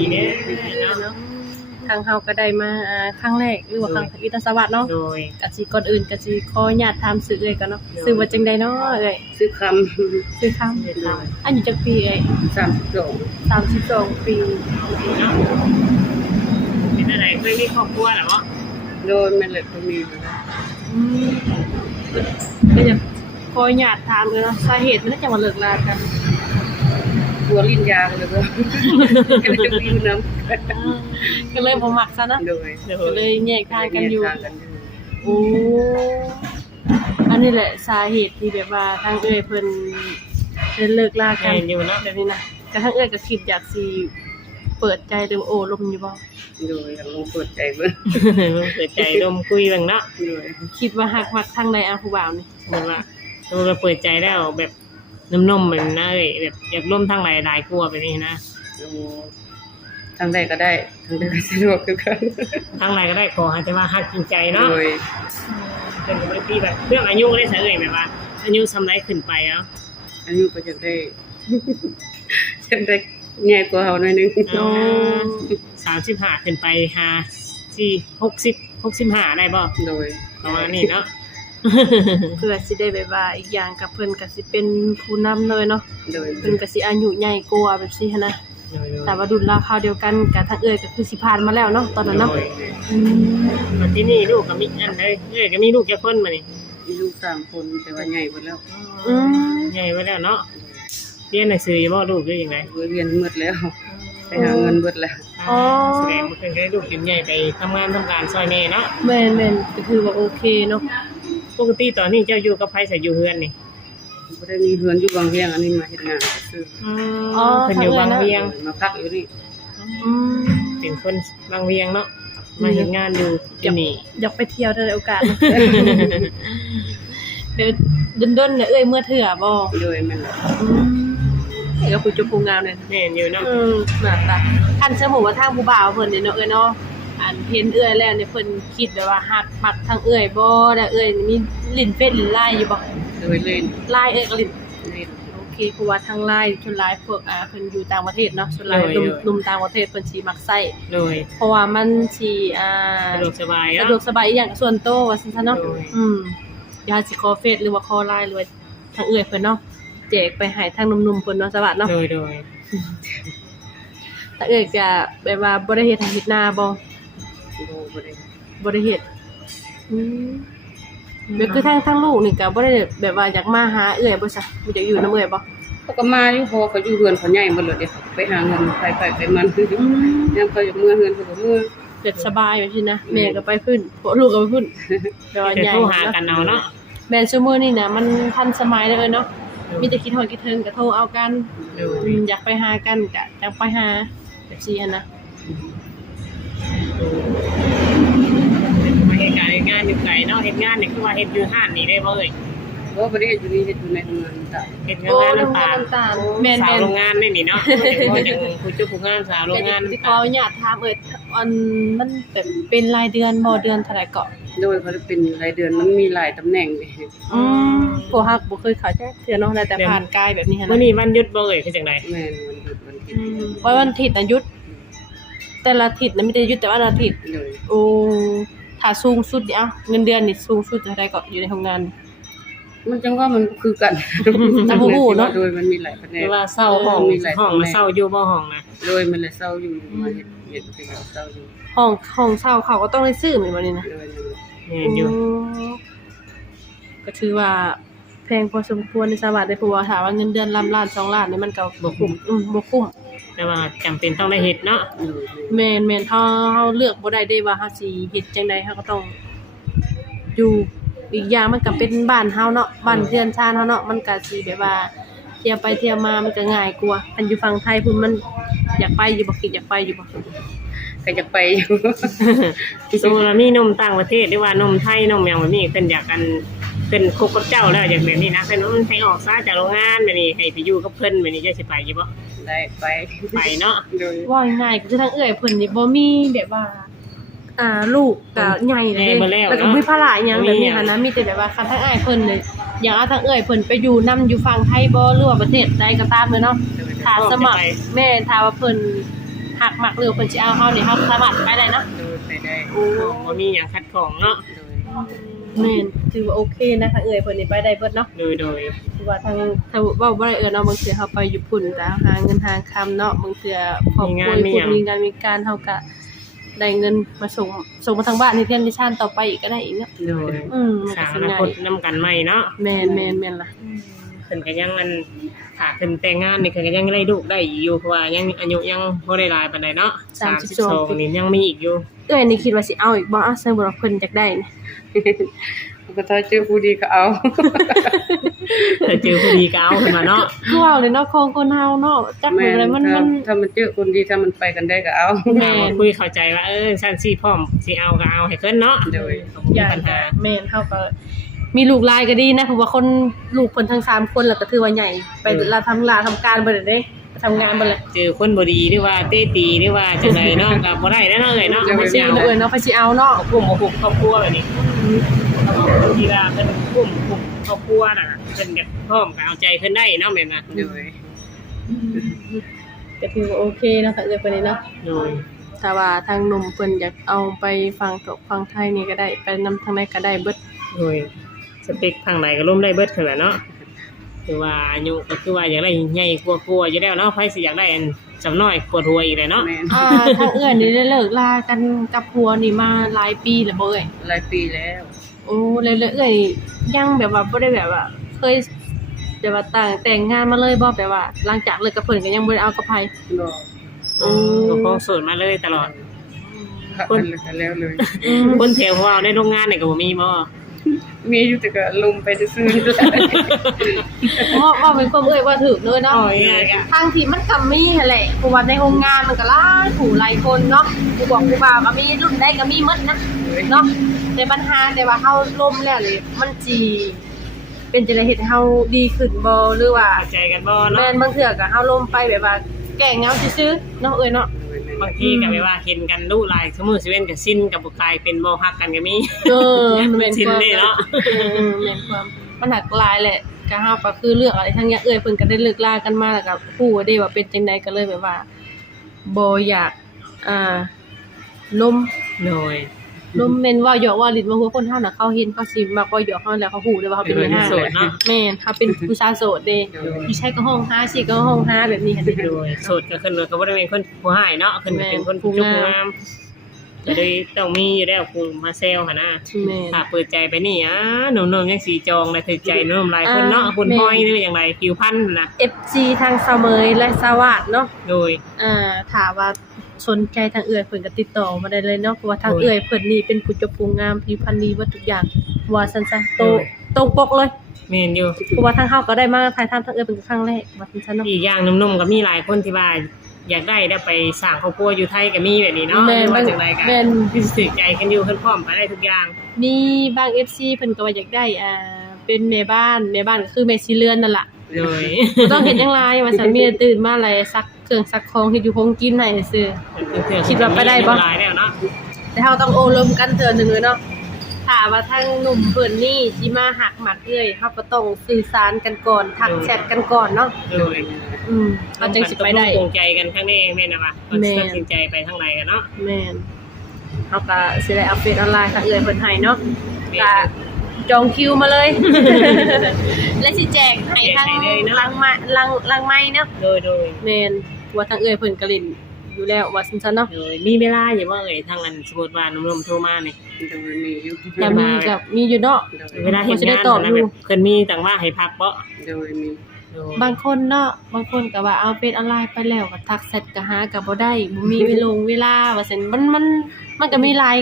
ดีเด้อเนาะ ทางเฮาก็ได้มาครั้งแรกหรือว่าครั้งวิทยาศาสตร์เนาะ โดย กะสิก่อนอื่นกะสิขออนุญาตถามชื่อเอ้ยก่อนเนาะชื่อว่าจังได๋เนาะเอ้ย ซื้อค ชื่อคำอายุจักปีเอ้ย ำ32 ปี เนาะเป็นอะไรเคยมีครอบครัวเหรอวะ โดยแม่นเลยก็มีอยู่นะ อืมก็อยากขออนุญาตถามเลยเนาะสาเหตุมันจะมาเลิกลากัน บัวลิ้นยางเลยก็ก็เลยมีน้ำ ก็เลยบ่มักซะนะ โดย ก็เลยแยกทางกันอยู่ ทางกันอยู่ โอ้อันนี้แหละสาเหตุที่แบบว่าทางเอ้ยเพิ่นได้เลิกลากัน แม่นอยู่เนาะ แบบนี้นะกระทั่งเอ้ยก็คิดอยากสิเปิดใจเรื่องโอ้ลมอยู่บ่ โดยลองเปิดใจเบิ่ง เปิดใจลมคุยเบิ่งเนาะ โดย คิดว่าฮักมักทางใดอาผู้บ่าวนี่ เหมือนว่าเราเปิดใจแล้วแบบนุ่มๆเหมือนนะเอ้ยแบบอยากร่วมทางหลายๆกลัวแบบนี้นะ โอ้ทางใดก็ได้ทางใดก็สะดวกคือกัน ทางไหนก็ได้ขอให้แต่ว่าฮักจริงใจเนาะ โดย เป็นกับพี่แบบเรื่องอายุได้เสยแบบว่าอายุสำไรขึ้นไปเนาะ อายุก็จะได้ จะได้ใหญ่กว่าเฮาหน่อยนึง 35ขึ้นไป65ได้บ่ โดย ประมาณนี้เนาะ เพื่อสิได้แบบว่าอีกอย่างกับเพิ่นก็สิเป็นผู้นำเลยเนาะ โดย เพิ่นก็สิอายุใหญ่กว่าแบบซี่หันนะแต่ว่ารุ่นราวคราวเดียวกันกับทางเอ้ยก็คือสิผ่านมาแล้วเนาะตอนนั้นเนาะอืม มาที่นี่ลูกก็มีอันเลยเอ้ยก็มีลูกแค่คนมานี่ มีลูก3คนแต่ว่าใหญ่หมดแล้ว อืม ใหญ่ไว้แล้วเนาะเรียนหนังสืออยู่บ่ลูกหรือยังไง เรียนหมดแล้วไปหาเงินหมดแล้ว แสดงว่าเพิ่นก็ได้ลูกจนใหญ่ไปทำงานทำการซอยแม่เนาะ แม่นๆก็ถือว่าโอเคเนาะ ปกติตอนนี้เจ้าอยู่กับไผใส่อยู่เฮือนนี่ บ่ได้มีเฮือนอยู่บางเวียงอันนี้มาเฮ็ดงานซื่อ เพิ่นอยู่บางเวียง มาพักอยู่นี่ อืม เป็นคนบางเวียงเนาะมาเฮ็ดงานอยู่ที่นี่ อยากไปเที่ยวได้โอกาสเนาะ เดี๋ยวดนๆเนี่ยเอ้ยเมื่อเถื่อบ่ โดยมัน เอ้ยก็ผู้จบผู้งามเลย แม่นอยู่เนาะ หน้าตาคันสมมุติว่าทางผู้บ่าวเพิ่นเนี่ยเนาะเอ้ยเนาะอันเห็นเอ้ยแล้วเนี่ยเพิ่นคิดแบบว่าฮักมักทางเอ้ยบ่แล้วเอ้ยมีลิ้นเป็ดลิ้นลายอยู่บ่ โดยเล่น ลายเอ้ยก็ลิ้น เล่น โอเคเพราะว่าทางลายส่วนหลายพวกเพิ่นอยู่ต่างประเทศเนาะส่วนหลายหนุ่มต่างประเทศเพิ่นสิมักใช้ โดย เพราะว่ามันสิสะดวกสบาย สะ เนาะ ดวกสบายอีกอย่างส่วนโตวว่าซั่นซะเนาะ โดย อย่าสิขอเฟซหรือว่าขอไลน์หรือว่าทางเอื้อยเพิ่นเนาะแจกไปให้ทางหนุ่มๆเพิ่นเนาะสวัสดีเนาะ โดยโดย ถ้าเอื้อยก็แบบว่าบ่ได้เฮ็ดให้เฮ็ดนาบ่ โดยบ่ได้ บ่ได้เฮ็ดแบบคือทางลูกนี่ก็บ่ได้แบบว่าอยากมาหาเอื้อยบ่ซะบ่อยากอยู่นำเอื้อยบ่ เขาก็มาอยู่พอเขาอยู่เฮือนเขาใหญ่หมดเลยเด้ไปหาเงินไปมันยังเขาอยู่เมื่อเฮือนเขาก็เมื่อ เฮ็ดสบายแบบนี้นะแม่ก็ไปพุ่นพวกลูกก็ไปพุ่นแต่ว่า จะ ใหญ่ โทรหากันเอาเนาะ แม่นซุมื้อนี่น่ะมันทันสมัยแล้วเนาะมีแต่คิดฮอดคิดถึงก็โทรเอากัน โดย อยากไปหากันก็จังไปหาแบบซี่หั่นนะ มาเฮ็ดการเฮ็ดงานอยู่ไกลเนาะเฮ็ดงานนี่คือว่าเฮ็ดอยู่ห้านนี่ได้บ่เอ่ย บ่บ่ได้เฮ็ดอยู่นี่เฮ็ดอยู่ในโรงงานต่าง เฮ็ด โอ้ งาน น้ำ น้ำ ตา ตา ล ล แม่น สาว ๆ โรงงานนี่นี่เนาะจังผู้เจ้าผู้งานสาวโรงงาน ที่ขออนุญาตถามอันมันแบบเป็นรายเดือนบ่เดือนเท่าไหร่เกาะ โดยเขาจะเป็นรายเดือนมันมีหลายตำแหน่งเด้ ผู้ฮักบ่เคยเข้าใจเทื่อเนาะแต่ผ่านกายแบบนี้หั่น มื้อ นะ นี้วันหยุดบ่เอ่ยคือจังได๋ แม่นวันหยุดวันกิน ว่าวันอาทิตย์น่ะหยุด แต่ละอาทิตย์น่ะมีแต่หยุดแต่วันอาทิตย์ โดย โอ้ถ้าสูงสุดนี่เอ้าเงินเดือนนี่สูงสุดเท่าใดเกาะอยู่ในโรงงาน มันจังว่ามันคือกัน แต่บ่ฮู้เนาะ โดยมันมีหลายแผน หรื ก อว่าเศร้าห้องห้องเศร้าอยู่บ่ห้องนะ โดยมันเลยเศร้าอยู่มาเฮ็ดเป็นเศร้าอยู่ ห้องเช่าเขาก็ต้องได้ซื้อแม่นบ่นี่นะ โดย แม่นอยู่ ก็ถือว่าแพงพอสมควรในสวัสดิ์ได้เพราะว่าถามว่าเงินเดือนล้านล้าน2ล้านนี่มันก็บ่คุ้มบ่คุ้ม แต่ว่าจำเป็นต้องได้เฮ็ดเนาะ แม่นๆเฮาเลือกบ่ได้เด้ว่าเฮาสิเฮ็ดจังได๋เฮาก็ต้องอยู่อีกอย่างมันก็เป็นบ้านเฮาเนาะบ้านเรือนชานเฮาเนาะมันก็สิแบบว่าเที่ยวไปเที่ยวมามันก็ง่ายกว่าอันอยู่ฝั่งไทยพุ่นมันอยากไปอยู่บ่คิดอยากไปอยู่บ่ ก็จะไปอยู่ สมมุติว่ามีนมต่างประเทศหรือว่านมไทยนมหยังแบบนี้เพิ่นอยากกันเพิ่นคบกับเจ้าแล้วอย่างแบบนี้นะเพิ่นให้ออกซะจากโรงงานแบบนี้ให้ไปอยู่กับเพิ่นแบบนี้จะสิไปอยู่บ่ ได้ไป ไปเนาะ โดย ว่าง่ายๆก็คือทางเอื้อยเพิ่นนี่บ่มีแบบว่าลูกก็ใหญ่เลยแล้วก็บ่มีภาระหยังแบบนี้ค่ะนะมีแต่แบบว่าคันทางอ้ายเพิ่นนี่อยากเอาทางเอื้อยเพิ่นไปอยู่นํอยู่ฝั่งไทยบ่หรือว่าประเทศใดก็ตามเลยเนาะถ้าสมัครแม่ถ้าว่าเพิ่น หักมักหรือเพิ่นสิเอาเฮานี่เฮาสามารถไปได้เนาะ โดยไปได้ บ่มีหยังคัดของเนาะ โดย แม่นถือว่าโอเคนะทางเพิ่นนี่ไปได้เบิดเนาะ โดย คือว่าทางถ้าเว้าบ่ได้เนาะบางเทื่อเฮาไปญี่ปุ่นแต่หาเงินหาคำเนาะบางเทื่อครอบครัวมีงานมีการเฮาก็ได้เงินมาส่งมาทางบ้านที่เรียนที่ชาติต่อไปอีกก็ได้อีกเนาะ โดย มัน สร้า ก็ งอ สิ นา ง่า คต ย นํกันใหม่เนาะ แม่นล่ะ เพิ่นก็ยังมันถ้าเพิ่นแต่งงานนี่เพิ่นก็ยังได้ลูกได้อยู่เพราะว่ายังอายุยังบ่ได้หลายปานใดเนาะ32นี่ยังมีอีกอยู่ นี่คิดว่าสิเอาอีกบ่สมมุติว่าเพิ่นอยากได้นี่ ก็ถ้าเจอผู้ดีก็เอา ถ้าเจอผู้ดีก็เอาขึ้นมาเนาะ คือว่าเลยเนาะของคนเฮาเนาะจัก แม่ อะไรมัน ถ้ามันเจอคนดีถ้ามันไปกันได้ก็เอา แม่ คุยเข้าใจว่าฉันสิพร้อมสิเอาก็เอาให้เพิ่นเนาะ โดย บ่มีปัญหา แม่นเฮาก็มีลูกหลายก็ดีนะเพราะว่าคนลูกเพิ่นทั้ง3คนแล้วก็ถือว่าใหญ่ไปลาทำการเบิดเด้ทำงานเบิดเลย เจอคนบ่ดีหรือว่าเตะตีหรือว่าจังไดเนาะก็บ่ได้แล้วเนาะเนาะ ไปสิเนาะไปสิเอาเนาะ กลุ่มครอบครัวแบบนี้ทีละเพิ่นกลุ่มครอบครัวน่ะเพิ่นก็พร้อมก็เอาใจเพิ่นได้เนาะแม่นน่ะ โดย ก็ถือว่าโอเคเนาะถ้าเกิดเพิ่นนี่เนาะ โดย ถ้าว่าทางหนุ่มเพิ่นอยากเอาไปฟังตกฟังไทยนี่ก็ได้ไปนำทางใดก็ได้เบิด โดยสเปคทางไหนก็ร่วมได้เบิดคือแหละเนาะคือว่าอายุก็คือว่าอยากได้ใหญ่กว่าอยู่แล้วเนาะไผสิอยากได้อันจำน้อยปวดหัวอีกเลยเนาะ แม่น ทางนี่ได้เลิกลากันกับผัวนี่มาหลายปีแล้วบ่เอ้ย หลายปีแล้ว โอ้เลยยังแบบว่าบ่ได้แบบว่าเคยแบบว่าแต่งงานมาเลยบ่แบบว่าหลังจากเลิกกับเพิ่นก็ยังบ่ได้เอากับไผ บ่ ก็คงโสดมาเลยตลอด คนกันแล้วเลย คนแถวของเราในโรงงานนี่ก็บ่มีบ่ มีอยู่แต่ก็ลมไปซื่อๆ ว่าเป็นความเอ้ยว่าถูกเลยเนาะ อ๋อยังไงอะ ทางที่มันก็มีหั่นแหละเพราะว่าในโรงงานมันก็หลายผู้หลายคนเนาะผู้บอกผู้บ่าวก็มีรุ่นใดก็มีหมดนะเนาะแต่ปัญหาแต่ว่าเฮาล้มแล้วนี่มันสิเป็นจังได๋เฮ็ดให้เฮาดีขึ้นบ่หรือว่า เข้าใจกันบ่เนาะ แม่นบางเทื่อก็เฮาล้มไปแบบว่าแก้เหงาซื่อๆเนาะเอ้ยเนาะ บางทีก็แบบว่าเห็นกันดุหลายสมมุติสิเว้นก็สิ้นกับบ่กลายเป็นบ่ฮักกันก็มี แม่น ชิน ความ เลยเนาะ แม่นความมันหักหลายแหละก็เฮาก็คือเลือกอะไรทั้งเนี้ยเอ้ยเพิ่นก็ได้เลิกลากันมาแล้วก็ฮู้ว่าได้ว่าเป็นจังไดก็เลยแบบว่าบ่อยากล้ม โดย แม่นว่าหยอกว่าลิ้นว่าหัวคนเฮาน่ะเขาเห็นเขาสิมักว่าหยอกเฮาแล้วเขาฮู้ได้ว่าเขาเป็นแม่ห้าง โสดเนาะ แม่นเขาเป็นผู้ชายโสดเด้พี่ชายก็ห้องหาสิก็ห้องหาแบบนี้หั่นเด้ โดยโสดก็ขึ้นเลยก็บ่ได้เป็นคนผู้ให้เนาะขึ้นเป็นคนผู้จุกผู้งามก็เลยต้องมีอยู่แล้วผู้มาแซวหั่นน่ะ แม่น ถ้าเปิดใจไปนี่หนุ่มๆยังสีจองเลยถึกใจหนุ่มหลายคนเนาะคุณห้อยหรืออย่างไรผิวพันธุ์นะ FC ทางเสมยและสวัสดเนาะ โดย ถามว่าสนใจทางเอื้อยเพิ่นก็ติดต่อมาได้เลยเนาะเพราะว่าทางเอื้อยเพิ่นนี่เป็นผู้เจบผู้งามผิวพรรณดีเบิดทุกอย่างว่าซั่นซะตรงปกเลย เมนอยู่ เพราะว่าทางเฮาก็ได้มาถ่ายทำทางเอื้อยเป็นครั้งแรกว่าซั่นซะเนาะ อีกอย่างหนุ่มๆก็มีหลายคนที่ว่าอยากได้ไปสร้างครอบครัวอยู่ไทยก็มีแบบนี้เนาะ แม่น ว่าจังไรกัน แม่น คือสึกใจกันอยู่เพิ่นพร้อมไปได้ทุกอย่าง มีบาง FC เพิ่นก็ว่าอยากได้เป็นแม่บ้านก็คือแม่สิเรือนนั่นล่ะ โดย บ่ต้องเฮ็ดหยังหลายว่าซั่นมีแต่ตื่นมาแล้วซักเครื่องซักของเฮ็ดอยู่คงกินให้ซื่อ คิดว่าไปได้บ่ หลายแล้วเนาะ แต่เราต้องโอลมกันเทื่อหนึงเลยเนาะถ้าว่าทางหนุ่มเพิ่นนี่สิมาหักหมักเอ้ยเฮาก็ต้องสื่อสารกันก่อนทักแชทกันก่อนเนาะ โดย เฮาจังสิไปได้ ตรงใจกันข้างนี้แม่นน่ะว่า แม่ ตัดสินใจไปทางไหนกันเนาะ แม่นเฮาก็สิได้อัปเดตออนไลน์ทางเอ้ยเพิ่นให้เนาะ แม่ ก็จองคิวมาเลย และสิแจกให้ทาง แจกให้เลยเนาะ ลังไม้เนาะ โดย แม่นว่าทางเอ้ยเพิ่นก็เล่นอยู่แล้วว่าซั่นซะเนาะ โดยมีเวลาอยู่บ่เอ่ยทางอันสมมุติว่าหนุ่มๆโทรมานี่ โดยมีอยู่ แต่มีกับมีอยู่เนาะ เวลาเห็น จะได้ งาน ตอบอยู่ เพิ่นมีต่างว่าให้พักบ่ โดยมี บางคนเนาะบางคนก็ว่าเอาเป็นออนไลน์ไปแล้วก็ทักแชทก็หาก็บ่ได้บ่มีเวลาว่าซั่นมันก็มีหลาย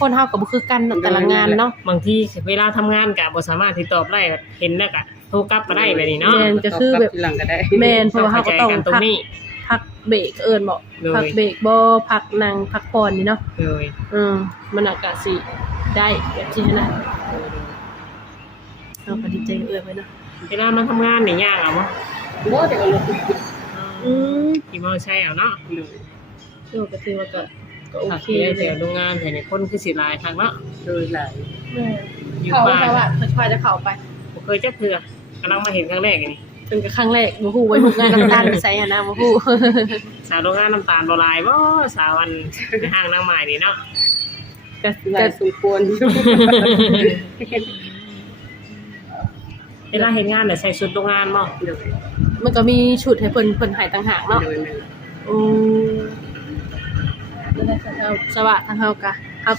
คนเฮาก็บ่คือกันเนาะแต่ละงานเนาะ บางทีเวลาทำงานก็บ่สามารถติดต่อได้เห็นแล้วก็โทรกลับมาได้แบบนี้เนาะ แม่นก็คือแบบ ทีหลังก็ได้ แม่นเพราะว่าเฮาก็ต้อง เข้าใจกันตรงนี้ พักเบรกเอิ้นบ่ โดย พักเบรกบ่พักนั่งพักผ่อนนี่เนาะ โดย มันอาจก็สิได้แบบที่นะเราก็ดีใจเอื้อไว้เนาะ เวลามาทำงานนี่ยากเอาบ่ บ่แต่ก็ลด ขี่มอเตอร์ไซค์เอาเนาะ โดย ก็ถือว่าก็โอ ถ้า เค เที่ยว เล แถ ยว โรงงานแถวนี้คนคือสิหลายครั้งเนาะ โดยหลาย อยู่ เขา บ้าน จะว่าเขาจะเข้าไป บ่เคยจักเทื่อกำลังมาเห็นครั้งแรกนี่ เพิ่นก็ครั้งแรกบ่ฮู้ว่าลูกงานน้ำตาลไปไสหั่นนะบ่ฮู้ สาวโรงงานน้ำตาลบ่หลายบ่สาวอันในห้างนางไม้นี่เนาะ ก็ หลายสมควร เวลาเฮ็ดงานน่ะใส่ชุดโรงงานบ่ โดย มันก็มีชุดให้เพิ่นให้ต่างหากเนาะ โดยแม่น อืมแล้วได้เอาสวัสดิ์ทางเฮา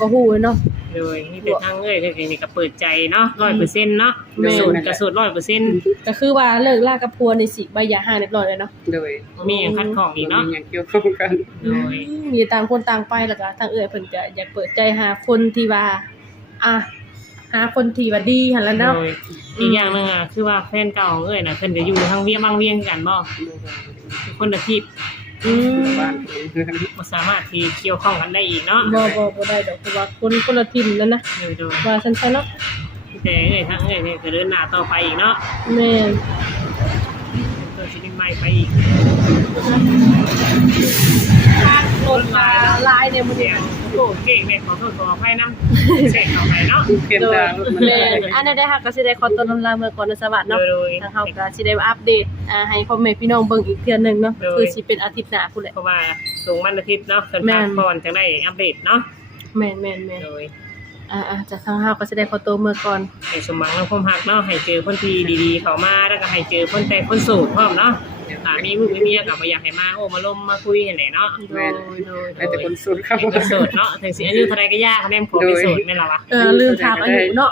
ก็ฮู้เนาะ โดยมีแต่ทางเอ้ยคือนี่ก็เปิดใจเนาะ 100% เนาะ แม่น สูตร 100% ก็คือว่าเลิกลากับผัวนี่สิใบหย่าห้างเรียบร้อยแล้วเนาะ โดย มีหยังคัดของอีกเนาะ มีอย่างเกี่ยวข้องกัน โดย มีต่างคนต่างไปแล้วก็ทางเอื้อยเพิ่นก็อยากเปิดใจหาคนที่ว่าหาคนที่ว่าดีหั่นล่ะ โด เนาะ ยอีกอย่างหนึงอ่ะคือว่าแฟนเก่าของเอ้ยน่ะเพิ่นก็อยู่ทางเวียงบางเวียงกันบ่คือคนละทิศ อืม บ้านเพื่อน บ่สามารถที่เกี่ยวข้องกันได้อีกเนาะ บ่ได้ดอกเพราะว่าคนละถิ่นนั่นนะ โดย ว่าซั่นๆเนาะ แต่เอ้ยทางเอ้ยเนี่ยก็เดินหน้าต่อไปอีกเนาะ แม่น เพิ่นสิได้ใหม่ไปอีก รถมาลายเนี่ยมื้อ เสี นี้ ยงโอ้เก่งแม่ขอโทษขออภัยนำเสร็จเข้าไปเนาะ เพียงตารถมัน แม่นอันนั้นได้ค่ะก็สิได้ขอต้อนรับเมื่อก่อนนะสวัสดีเนาะ โดย ทางเฮาก็สิได้อัปเดตให้พ่อแม่พี่น้องเบิ่งอีกเทื่อนึงเนาะ โดย คือสิเป็นอาทิตย์หน้าพุ่นแหละ เพราะว่าส่งวันอาทิตย์เนาะเพิ่น แม่ พั น กก่อนจังได้อัปเดตเนาะ แม่นๆ โดย ๆจากทางเฮาก็สิได้ขอตัวเมื่อก่อน ให้สมหวังและความรักเนาะให้เจอคนที่ดีๆเข้ามาแล้วก็ให้เจอคนแต่คนโสดพร้อมเนาะมีลูกมีเมียก็บ่อยากให้มาโอ้มาล้มมาคุยกันได้เนาะ แม่น โดย แต่คนสูตรเข้า คนโสดเนาะถึงสิอายุเท่าใดก็ยากคะแนนขอเป็นโสดแม่นล่ะวะ ลืมถามอายุเนาะ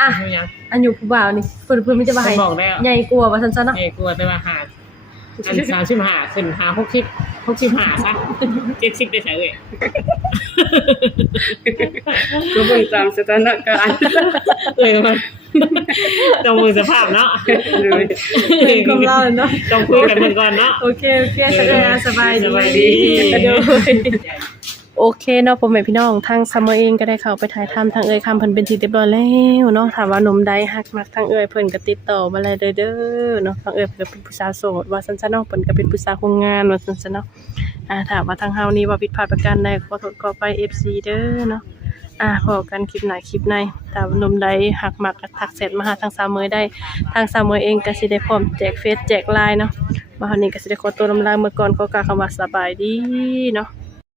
อ่ะ อายุยัง อายุผู้บ่าวนี่เพิ่นมันจะว่า เพิ่ ให้ นบอกแล้ว ใหญ่กว่าว่าซั่นๆเนาะ เอ้ยกลัวแต่ว่าหาอัน35ขึ้นหา65ซะ70ได้ซะเอ้ย ก็เบิ่งตามสถานการณ์ เอ้ยมันต้องมือสภาพเนาะ โดย เป็นของเราเนาะ ต้องคุยกันเพิ่นก่อนเนาะ โอเคสบายดี สบายดี โอเคเนาะพ่อแม่พี่น้องทางซัมเมอร์เองก็ได้เข้าไปถ่ายทำทางเอ่ยคำเพิ่นเป็นที่เรียบร้อยแล้วเนาะถามว่าหนุ่มใดฮักมักทางเอ่ยเพิ่นก็ติดต่อมาเลยเด้อเนาะทางเอ่ยเพิ่นก็เป็นผู้สาวโสดว่าซั่นๆเนาะเพิ่นก็เป็นผู้สาวโรงงานว่าซั่นๆเนาะถามว่าทางเฮานี่ว่าผิดพลาดประการใดขอโทษขอไป FC เด้อเนาะพอกันคลิปหน้าคลิปในถ้าหนุ่มใดฮักมักก็ทักแชทมาหาทางซัมเมอร์ได้ทางซัมเมอร์เองก็สิได้พร้อมแจกเฟซแจกไลน์เนาะมาเฮานี้ก็สิได้ขอตัวลาเมื่อก่อนขอกล่าวคำว่าสบายดีเนาะ